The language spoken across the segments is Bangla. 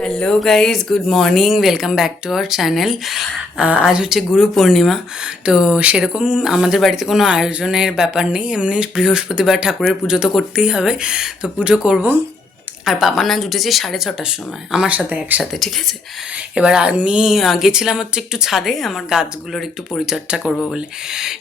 Hello guys good morning welcome back to our channel আজ হচ্ছে গুরু পূর্ণিমা। তো সেরকম আমাদের বাড়িতে কোনো আয়োজনের ব্যাপার নেই। এমনি বৃহস্পতিবার ঠাকুরের পুজো তো করতেই হবে। তো পুজো করব। আর পাপা না জুটেছে সাড়ে ছটার সময়, আমার সাথে একসাথে, ঠিক আছে? এবার আমি গেছিলাম হচ্ছে একটু ছাদে, আমার গাছগুলোর একটু পরিচর্যা করব বলে।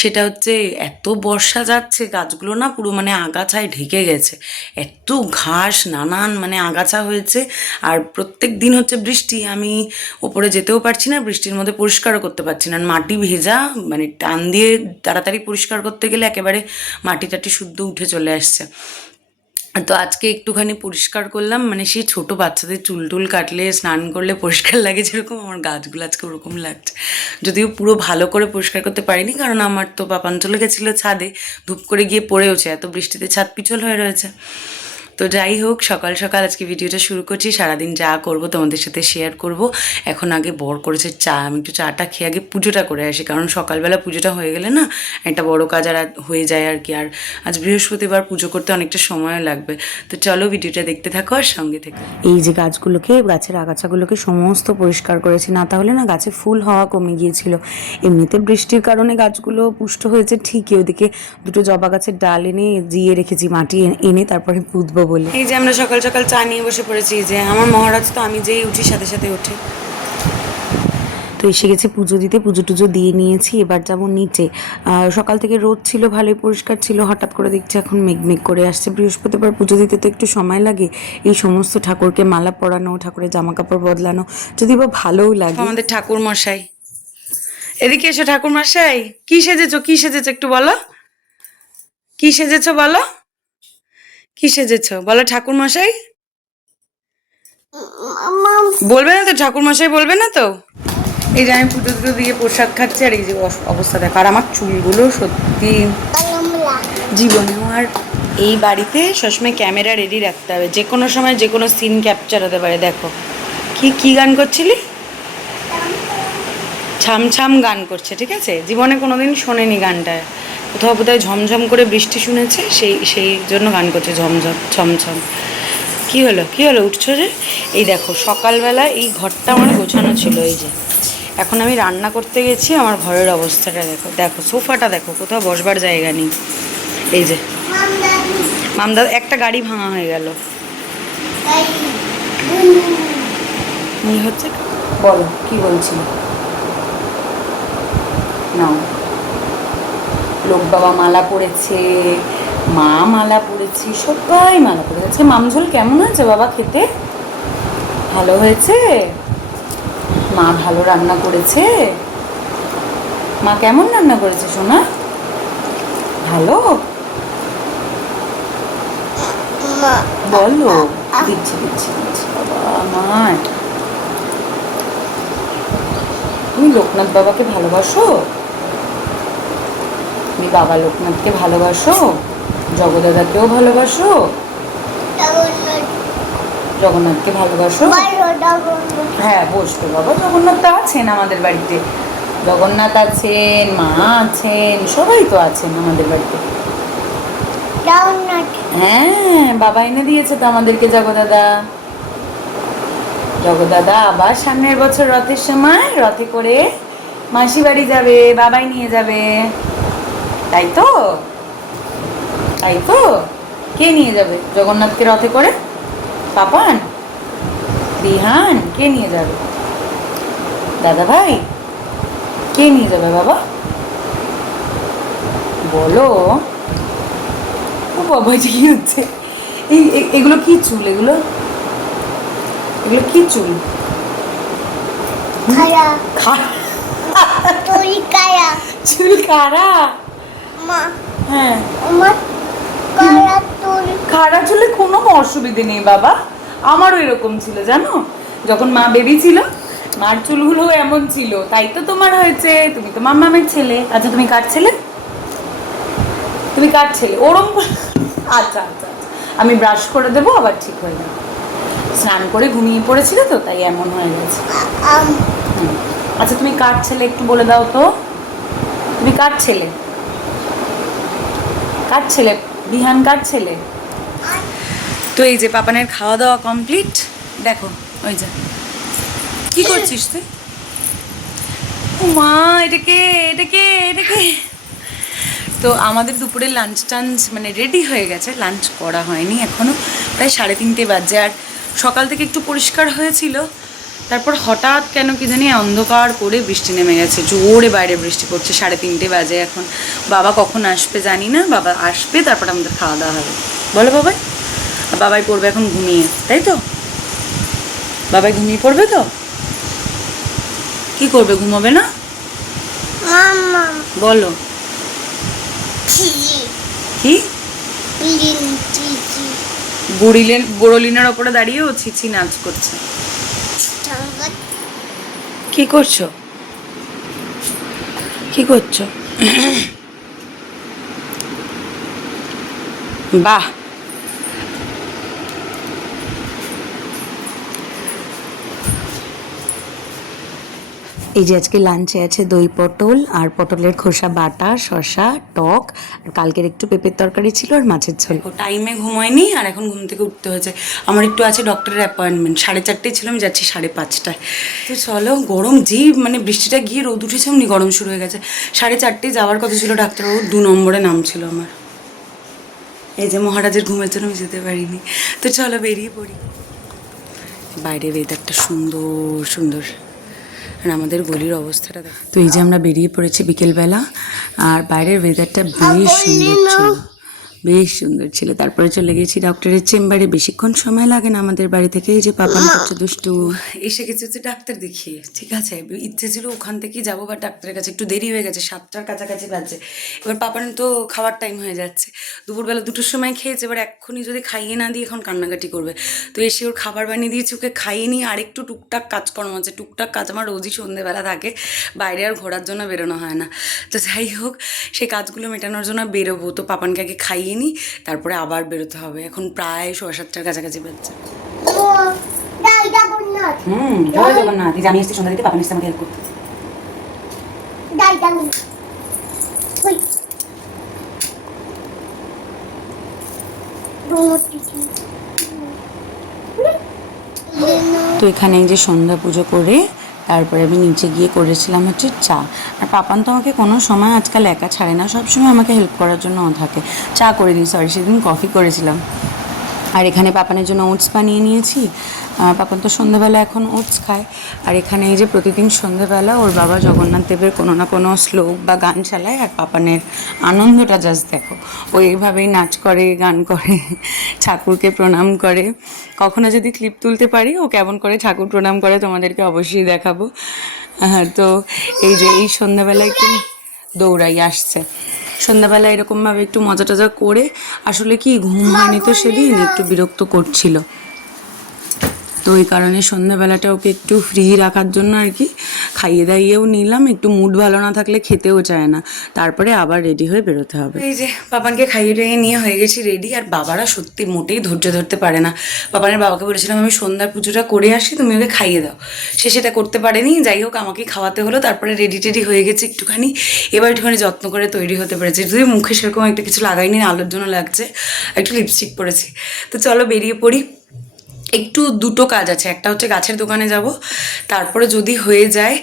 সেটা হচ্ছে এত বর্ষা যাচ্ছে, গাছগুলো না পুরো মানে আগাছায় ঢেকে গেছে। এত ঘাস, নানান মানে আগাছা হয়েছে, আর প্রত্যেক দিন হচ্ছে বৃষ্টি, আমি ওপরে যেতেও পারছি না, বৃষ্টির মধ্যে পরিষ্কারও করতে পারছি না। মাটি ভেজা মানে টান দিয়ে তাড়াতাড়ি পরিষ্কার করতে গেলে একেবারে মাটি টাটি শুদ্ধ উঠে চলে আসছে। তো আজকে একটুখানি পরিষ্কার করলাম মানে সেই ছোট বাচ্চাদের চুল টুল কাটলে, স্নান করলে পরিষ্কার লাগে যেরকম, আমার গাছগুলো আজকে ওরকম লাগছে। যদিও পুরো ভালো করে পরিষ্কার করতে পারিনি, কারণ আমার তো বাপান চলে গেছিল ছাদে, ধূপ করে গিয়ে পড়েওছে, এত বৃষ্টিতে ছাদ পিছল হয়ে রয়েছে। তো যাই হোক, সকাল সকাল আজকে ভিডিওটা শুরু করছি। সারাদিন যা করব তোমাদের সাথে শেয়ার করব। এখন আগে বর করেছে চা। আমি একটু চাটা খেয়ে আগে পুজোটা করে আসি, কারণ সকালবেলা পুজোটা হয়ে গেলে না একটা বড় কাজ আর হয়ে যায় আর কি। আর আজ বৃহস্পতিবার পুজো করতে অনেকটা সময়ও লাগবে। তো চলো ভিডিওটা দেখতে থাকো আর সঙ্গে থেকে। এই যে গাছগুলোকে, গাছের আগাছাগুলোকে সমস্ত পরিষ্কার করেছি, না তাহলে না গাছে ফুল হওয়া কমে গিয়েছিল। এমনিতে বৃষ্টির কারণে গাছগুলো পুষ্ট হয়েছে ঠিকই। ওদিকে দুটো জবা গাছের ডাল এনে জিয়ে রেখেছি, মাটি এনে তারপরে পুঁতবো। বলে। এই যে আমরা সকাল সকাল চা নিয়ে বসে পড়েছি যে আমার মহারাজ তো আমি যেই উঠি সাথে সাথে উঠে তো এসে গেছে পুজো দিতে পুজো টুজো দিয়ে নিয়েছি এবার যেমন নিচে। সকাল থেকে রোদ ছিল ভালোই পরিষ্কার ছিল হঠাৎ করে দেখছি এখন মেঘ মেঘ করে আসছে। বৃহস্পতিবার পুজো দিতে তো একটু সময় লাগে এই সমস্ত ঠাকুরকে মালা পরানো ঠাকুরের জামা কাপড় বদলানো যদি বা ভালোও লাগে। আমাদের ঠাকুর মশাই এদিকে এসো ঠাকুর মশাই কি সেজেছো কি সেজেছো একটু বলো? কি সেজেছো বলো? কি সেজেছ? বলো ঠাকুর মশাই বলবে না তো ঠাকুর মশাই বলবে না তো? এই যে আমি পুজো টুজো দিয়ে প্রসাদ খাচ্ছি আর এই যে অবস্থা দেখো আর আমার চুলগুলো সত্যি জীবনেও আর এই বাড়িতে সবসময় ক্যামেরা রেডি রাখতে হবে। যে কোনো সময় যে কোনো সিন ক্যাপচার হতে পারে দেখো। কি কি গান করছিলি? ছাম ছাম গান করছে ঠিক আছে? জীবনে কোনোদিন শোনেনি গানটা। কোথাও বোধহয় ঝমঝম করে বৃষ্টি শুনেছে, সেই সেই জন্য গান করছে ঝমঝম ছমছম কি হলো? কি হলো? উঠছো যে? এই দেখো, সকালবেলা এই ঘরটা আমার গোছানো ছিল, এই যে। এখন আমি রান্না করতে গেছি, আমার ঘরের অবস্থাটা দেখো। দেখো, সোফাটা দেখো, কোথাও বসবার জায়গা নেই। এই যে। মামদা, একটা গাড়ি ভাঙা হয়ে গেল। হচ্ছে বলো, কি বলছি নাও। লোক বাবা মালা পড়েছে মা মালা পড়েছি সবাই মালা পড়ে গেছে মামঝোল কেমন আছে বাবা খেতে? ভালো হয়েছে? মা ভালো রান্না করেছে? মা কেমন রান্না করেছে সোনা? ভালো? বলো। দিচ্ছি দিচ্ছি দিচ্ছি। বাবা আমার তুমি লোকনাথ বাবাকে ভালোবাসো? তুমি বাবা লোকনাথকে ভালোবাসো? জগদাদাকেও ভালোবাসো? জগন্নাথকে ভালোবাসো? হ্যাঁ বসবে বাবা। জগন্নাথ তো আছেন আমাদের বাড়িতে। জগন্নাথ আছেন, মা আছেন, সবাই তো আছেন আমাদের বাড়িতে। হ্যাঁ বাবা এনে দিয়েছে তো আমাদেরকে জগদাদা জগদাদা আবার সামনের বছর রথের সময় রথে করে মাসি বাড়ি যাবে, বাবাই নিয়ে যাবে। তাই তো তাই তো কে নিয়ে যাবে? জগন্নাথকে রথে করে? পাপান? বিহান? কে নিয়ে যাবে? দাদা ভাই কে নিয়ে যাবে বাবা? বলো। ও বাবা যে কি হচ্ছে? এই এগুলো কি চুল এগুলো? এগুলো কি চুল? খা- চুল কারা হ্যাঁ। খাড়া চুলে? কোনো অসুবিধে নেই বাবা। আমারও এরকম ছিল জানো? যখন মা বেবি ছিল মার চুলগুলো এমন ছিল। তাই তো তোমার হয়েছে। তুমি তো মাম্মামের ছেলে। আচ্ছা তুমি কার ছেলে? তুমি কার ছেলে? ওরম আচ্ছা আচ্ছা আচ্ছা। আমি ব্রাশ করে দেবো আবার ঠিক হয়ে যাবে। স্নান করে ঘুমিয়ে পড়েছিলে তো তাই এমন হয়ে গেছে। আচ্ছা তুমি কার ছেলে একটু বলে দাও তো? তুমি কার ছেলে? কার ছেলে? বিহানকার ছেলে? তো এই যে পাপানের খাওয়া দাওয়া কমপ্লিট দেখো, ওই যে। কি করছিস তুই? মা এটাকে এটাকে এটাকে তো আমাদের দুপুরে লাঞ্চ টাঞ্চ মানে রেডি হয়ে গেছে লাঞ্চ করা হয়নি এখনও প্রায় সাড়ে তিনটে বাজে আর সকাল থেকে একটু পরিষ্কার হয়েছিল। তারপর হঠাৎ কেন কি জানি অন্ধকার করে বৃষ্টি নেমে গেছে। জোরে বাইরে বৃষ্টি পড়ছে সাড়ে তিনটে বাজে এখন। বাবা কখন আসবে জানি না বাবা আসবে তারপর আমাদের খাওয়া দাওয়া হবে। বলো বাবাই আর বাবাই পড়বে এখন ঘুমিয়ে তাই তো? বাবাই ঘুমিয়ে পড়বে তো? কি করবে ঘুমাবে না? বলো। কি? বুড়িলেন বড়লিনের ওপরে দাঁড়িয়ে ও ছিছি নাচ করছে। কি করছ? কি করছ? বাহ এই যে আজকে লাঞ্চে আছে দই পটল আর পটলের খোসা, বাটা, শসা, টক আর কালকের একটু পেঁপের তরকারি ছিল আর মাছের ঝোল। টাইমে ঘুমোয়নি আর এখন ঘুম থেকে উঠতে হয়েছে। আমার একটু আছে ডক্টরের অ্যাপয়েন্টমেন্ট সাড়ে চারটেই ছিল, আমি যাচ্ছি সাড়ে পাঁচটায়। তো চলো, গরম যে মানে বৃষ্টিটা গিয়ে রোদ উঠেছে, অমনি গরম শুরু হয়ে গেছে। সাড়ে চারটেয় যাওয়ার কথা ছিল ডাক্তারবাবু, দু নম্বরে নাম ছিল আমার। এই যে মহারাজের ঘুমের জন্য আমি যেতে পারিনি। তো চলো বেরিয়ে পড়ি। বাইরে ওয়েদারটা সুন্দর সুন্দর। আর আমাদের গলির অবস্থাটা তো এই যে আমরা বেরিয়ে পড়েছি বিকেলবেলা, আর বাইরের ওয়েদারটা বেশ সুন্দর ছিল। বেশ সুন্দর ছিল। তারপরে চলে গেছি ডক্টরের চেম্বারে বেশিক্ষণ সময় লাগে না আমাদের বাড়ি থেকে। এই যে পাপান করছে দুষ্টু। এসে গেছে হচ্ছে ডাক্তার দেখিয়ে। ঠিক আছে? ইচ্ছে ছিল ওখান থেকেই যাব বা ডাক্তারের কাছে একটু দেরি হয়ে গেছে। সাতটার কাছাকাছি বাজছে। এবার পাপান তো খাওয়ার টাইম হয়ে যাচ্ছে। দুপুরবেলা দুটোর সময় খেয়েছে। এবার এক্ষুনি যদি খাইয়ে না দিই এখন কান্নাকাটি করবে। তো এসে ওর খাবার বানিয়ে দিয়েছি। ওকে খাইয়ে নিয়ে আরেকটু টুকটাক কাজকর্ম আছে। টুকটাক কাজ আমার রোজই সন্ধেবেলা থাকে। বাইরে আর ঘোরার জন্য বেরোনো হয় না। তো যাই হোক সেই কাজগুলো মেটানোর জন্য বেরোবো। তো পাপানকে আগে খাইয়ে নিই তারপরে আবার বেরোতে হবে। এখন প্রায় সোয়া সাতটার কাছাকাছি হুম জয় জগন্নাথ। আমি এসেছি সন্ধ্যা দিতে আমাকে হেল্প করতে টিকি তো এখানে যে সন্ধ্যা পুজো করে তারপরে আমি নিচে গিয়ে করেছিলাম হচ্ছে চা। আর পাপান তো আমাকে কোনো সময় আজকাল একা ছাড়ে না, সবসময় আমাকে হেল্প করার জন্য থাকে। চা করে দিই সরি সেদিন কফি করেছিলাম। আর এখানে পাপানের জন্য ওটস বানিয়ে নিয়েছি। পাপান তো সন্ধ্যেবেলা এখন ওটস খায়। আর এখানে এই যে প্রতিদিন সন্ধ্যেবেলা ওর বাবা জগন্নাথ দেবের কোনো না কোনো শ্লোক বা গান চালায় আর পাপানের আনন্দটা জাস্ট দেখো। ও এইভাবেই নাচ করে, গান করে, ঠাকুরকে প্রণাম করে। কখনো যদি ক্লিপ তুলতে পারি, ও কেমন করে ঠাকুর প্রণাম করে তোমাদেরকে অবশ্যই দেখাবো। তো এই যে এই সন্ধ্যাবেলা একটু দৌড়াই আসছে। সন্ধ্যাবেলা এরকমভাবে একটু মজা টজা করে আসলে কি ঘুম হয়নি তো সেদিন? একটু বিরক্ত করছিল। তো ওই কারণে সন্ধ্যাবেলাটা ওকে একটু ফ্রি রাখার জন্য আর কি খাইয়ে দাইয়েও নিলাম, একটু মুড ভালো না থাকলে খেতেও চায় না। তারপরে আবার রেডি হয়ে বেরোতে হবে। এই যে, বাবানকে খাইয়ে টাইয়ে নিয়ে হয়ে গেছি রেডি আর বাবারা সত্যি মোটেই ধৈর্য ধরতে পারে না। বাবানের বাবাকে বলেছিলাম, আমি সন্ধ্যার পুজোটা করে আসি, তুমি ওকে খাইয়ে দাও। সে সেটা করতে পারেনি, যাই হোক আমাকে খাওয়াতে হলো। তারপরে রেডি টেডি হয়ে গেছে একটুখানি। এবার একটুখানি যত্ন করে তৈরি হতে পেরেছে। যদি মুখে সেরকম একটা কিছু লাগাইনি, আলোর জন্য লাগছে। একটু লিপস্টিক পরেছি। তো চলো বেরিয়ে পড়ি। একটু দুটো কাজ আছে। একটা হচ্ছে গাছের দোকানে যাব, তারপরে যদি হয়ে যায়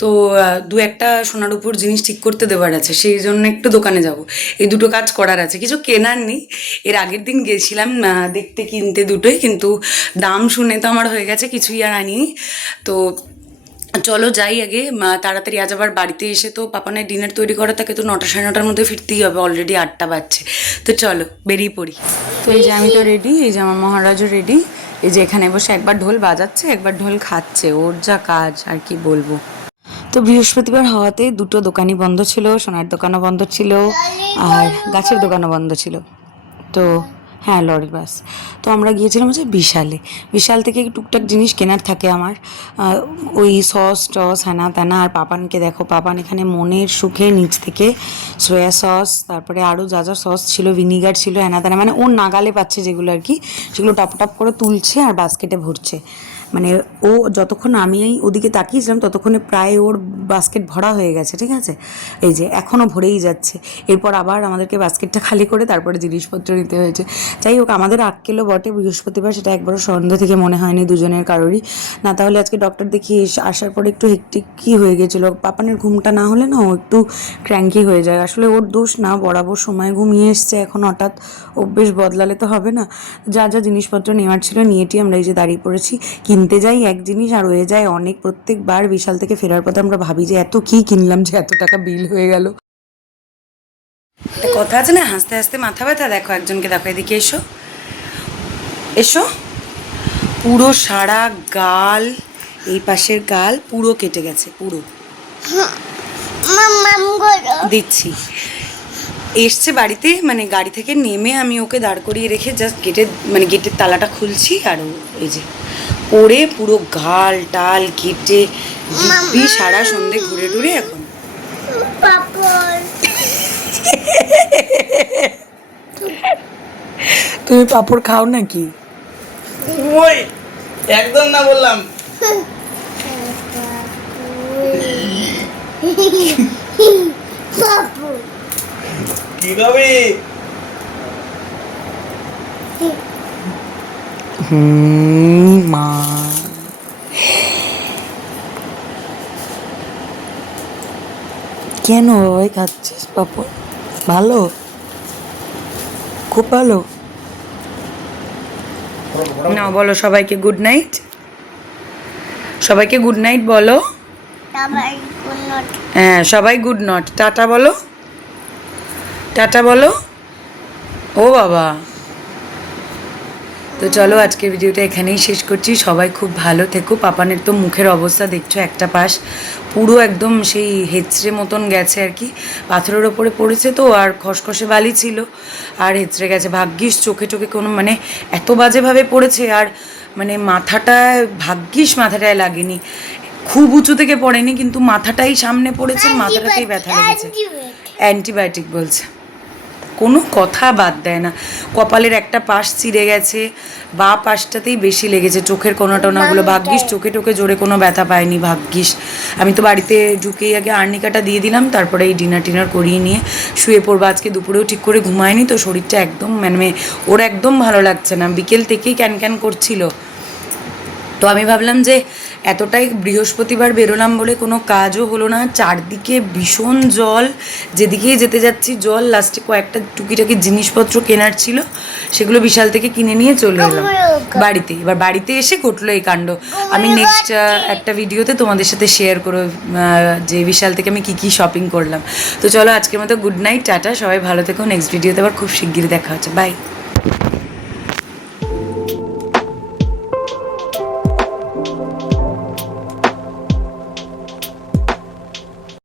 তো দু একটা সোনার উপর জিনিস ঠিক করতে দেওয়ার আছে, সেই জন্য একটু দোকানে যাব। এই দুটো কাজ করার আছে। কিছু কেনার নেই। এর আগের দিন গেছিলাম দেখতে কিনতে দুটোই, কিন্তু দাম শুনে তো আমার হয়ে গেছে, কিছুই আর আনিনি তো চলো যাই আগে তাড়াতাড়ি আজ আবার বাড়িতে এসে তো পাপানের ডিনার তৈরি করা থাকে তো নটা সাড়ে নটার মধ্যে ফিরতেই হবে অলরেডি আটটা বাজছে। তো চলো, বেরিয়ে পড়ি। তো এই যে আমি তো রেডি এই যে আমার মহারাজও রেডি এই যে এখানে বসে একবার ঢোল বাজাচ্ছে, একবার ঢোল খাচ্ছে। ওর যা কাজ, আর কি বলব। তো বৃহস্পতিবার হওয়াতে দুটো দোকানই বন্ধ ছিল, সোনার দোকানও বন্ধ ছিল, আর গাছের দোকানও বন্ধ ছিল। তো হ্যাঁ লরি বাস। তো আমরা গিয়েছিলাম হচ্ছে বিশালে। বিশাল থেকে টুকটাক জিনিস কেনার থাকে আমার। ওই সস, টস, হ্যানা ত্যানা আর পাপানকে দেখো। পাপান এখানে মনের সুখে নিচ থেকে সোয়া সস, তারপরে আরও যা যা সস ছিল, ভিনিগার ছিল, হ্যানা ত্যানা মানে ওর নাগালে পাচ্ছে যেগুলো আর কি। সেগুলো টপ টপ করে তুলছে আর বাস্কেটে ভরছে। মানে ও যতক্ষণ আমি ওদিকে তাকিয়েছিলাম, ততক্ষণে প্রায় ওর বাস্কেট ভরা হয়ে গেছে, ঠিক আছে? এই যে এখনও ভরেই যাচ্ছে। এরপর আবার আমাদেরকে বাস্কেটটা খালি করে তারপরে জিনিসপত্র নিতে হয়েছে। যাই হোক, আমাদের আটকেলো বটে বৃহস্পতিবার, সেটা একবারও সন্ধ্যা থেকে মনে হয়নি দুজনের কারোরই। না, তাহলে আজকে ডক্টর দেখিয়ে আসার পরে একটু হেকটিক কি হয়ে গেছিল? পাপানের ঘুমটা না হলে না ও একটু ক্র্যাঙ্কি হয়ে যায়। আসলে ওর দোষ না, বরাবর সময় ঘুমিয়ে এসছে এখন হঠাৎ। অভ্যেস বদলালে তো হবে না। যা যা জিনিসপত্র নেওয়ার ছিল নিয়েটি আমরা এই যে দাঁড়িয়ে পড়েছি। কিনতে যাই, এক জিনিস আর হয়ে যায় অনেক। প্রত্যেকবার বিশাল থেকে ফেরার পথে আমরা ভাবি যে এত কি কিনলাম যে এত টাকা বিল হয়ে গেল। কথা আছে না, হাসতে হাসতে মাথা ব্যথা? দেখো একজনকে, দেখো এদিকে এসো। এসো। পুরো সারা গাল, এই পাশের গাল পুরো কেটে গেছে, পুরো। দিচ্ছি। এসছে বাড়িতে মানে গাড়ি থেকে নেমে আমি ওকে দাঁড় করিয়ে রেখে জাস্ট গেটের মানে গেটের তালাটা খুলছি আর এই যে। পড়ে পুরো গাল টাল কেটে দিব্যি সারা সন্ধে ঘুরে টুরে এখন। তুমি পাপড় খাও নাকি? ওই একদম না বললাম। পাপড় কি খাবি মা কেন ওই খাচ্ছিস পাপড় ভালো? খুব ভালো? না বলো সবাইকে গুড নাইট সবাইকে গুড নাইট বলো। হ্যাঁ সবাই গুড নট টাটা বলো। টাটা বলো। ও বাবা। তো চলো আজকের ভিডিওটা এখানেই শেষ করছি। সবাই খুব ভালো থেকো। পাপানের তো মুখের অবস্থা দেখছ একটা পাশ। পুরো একদম সেই হেঁচড়ে মতন গেছে আর কি। পাথরের ওপরে পড়েছে তো আর খসখসে বালি ছিল। আর হেঁচড়ে গেছে। ভাগ্যিস চোখে চোখে কোনো মানে এত বাজেভাবে পড়েছে আর মানে মাথাটায় ভাগ্যিস মাথাটায় লাগেনি। খুব উঁচু থেকে পড়েনি কিন্তু মাথাটাই সামনে পড়েছে মাথাটাতেই ব্যথা লেগেছে। অ্যান্টিবায়োটিক বলছে। কোনো কথা বাদ দেয় না। কপালের একটা পাশ চিড়ে গেছে বা পাশটাতেই বেশি লেগেছে। চোখের কোনা টোনাগুলো ভাগ্যিস চোখে টোকে জোরে কোনো ব্যথা পায়নি ভাগ্যিস। আমি তো বাড়িতে ঢুকেই আগে আর্নিকাটা দিয়ে দিলাম তারপরে এই ডিনার টিনার করিয়ে নিয়ে শুয়ে পড়ব। আজকে দুপুরেও ঠিক করে ঘুমায়নি তো শরীরটা একদম মানে ওর একদম ভালো লাগছে না। বিকেল থেকেই ক্যান ক্যান করছিল। তো আমি ভাবলাম যে এতটাই বৃহস্পতিবার বেরোলাম বলে কোনো কাজও হলো না। চারদিকে ভীষণ জল। যেদিকেই যেতে যাচ্ছি জল লাস্টে কয়েকটা টুকিটাকি জিনিসপত্র কেনার ছিল সেগুলো বিশাল থেকে কিনে নিয়ে চলে এলাম বাড়িতে। এবার বাড়িতে এসে ঘটলো এই কাণ্ড। আমি নেক্সট একটা ভিডিওতে তোমাদের সাথে শেয়ার করো যে বিশাল থেকে আমি কী কী শপিং করলাম। তো চলো আজকের মতো গুড নাইট টাটা সবাই ভালো থেকো। নেক্সট ভিডিওতে আবার খুব শিগগিরই দেখা হচ্ছে। বাই